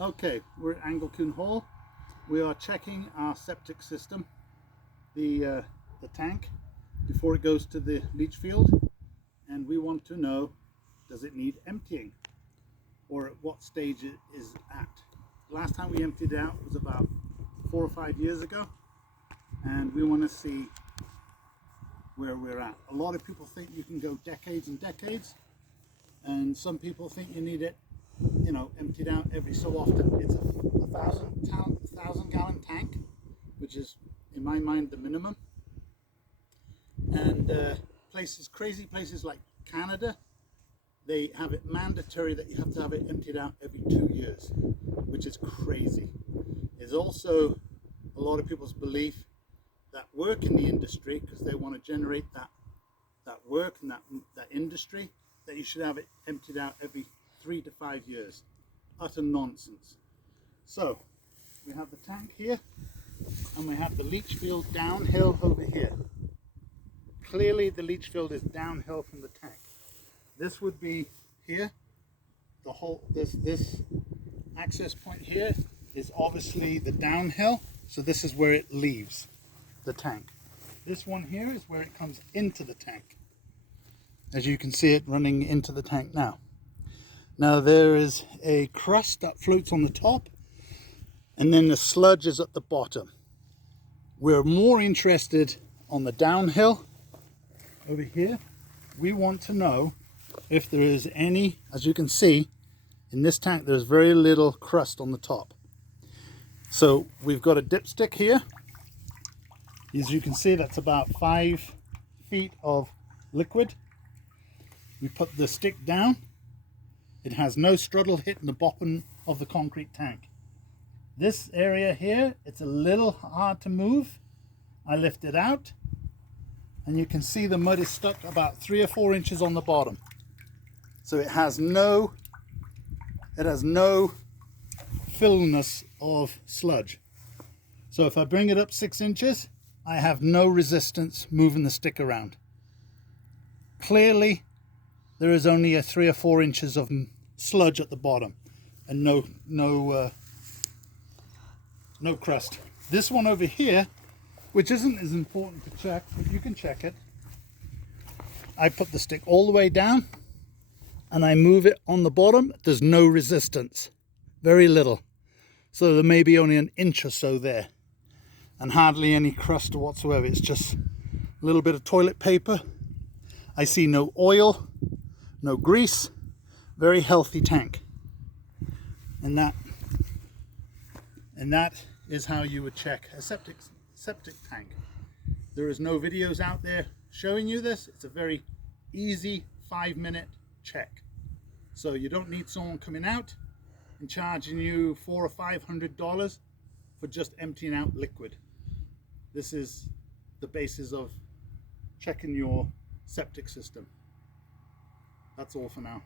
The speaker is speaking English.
Okay, we're at Anglecoon Hall. We are checking our septic system, the tank, before it goes to the leach field, and we want to know, does it need emptying, or at what stage it is at. Last time we emptied it out was about 4 or 5 years ago, and we want to see where we're at. A lot of people think you can go decades and decades, and some people think you need it, emptied out every so often. It's a 1,000 gallon tank, which is in my mind the minimum. And crazy places like Canada, they have it mandatory that you have to have it emptied out every 2 years, which is crazy. There's also a lot of people's belief that work in the industry, because they want to generate that work and that industry, that you should have it emptied out every 3 to 5 years. Utter nonsense. So we have the tank here, and we have the leach field downhill over here. Clearly the leach field is downhill from the tank. This would be here. The whole this access point here is obviously the downhill, so this is where it leaves the tank. This one here is where it comes into the tank, as you can see it running into the tank now. Now there is a crust that floats on the top, and then the sludge is at the bottom. We're more interested on the downhill over here. We want to know if there is any, as you can see in this tank, there's very little crust on the top. So we've got a dipstick here. As you can see, that's about 5 feet of liquid. We put the stick down. It has no struggle hitting the bottom of the concrete tank. This area here, it's a little hard to move. I lift it out, and you can see the mud is stuck about 3 or 4 inches on the bottom. So it has no fullness of sludge. So if I bring it up 6 inches, I have no resistance moving the stick around. Clearly, there is only a 3 or 4 inches of sludge at the bottom, and no crust. This one over here, which isn't as important to check, but you can check it. I put the stick all the way down, and I move it on the bottom. There's no resistance, very little. So there may be only an inch or so there, and hardly any crust whatsoever. It's just a little bit of toilet paper. I see no oil, no grease, very healthy tank. And that is how you would check a septic tank. There is no videos out there showing you this. It's a very easy 5-minute check. So you don't need someone coming out and charging you $400 or $500 for just emptying out liquid. This is the basis of checking your septic system. That's all for now.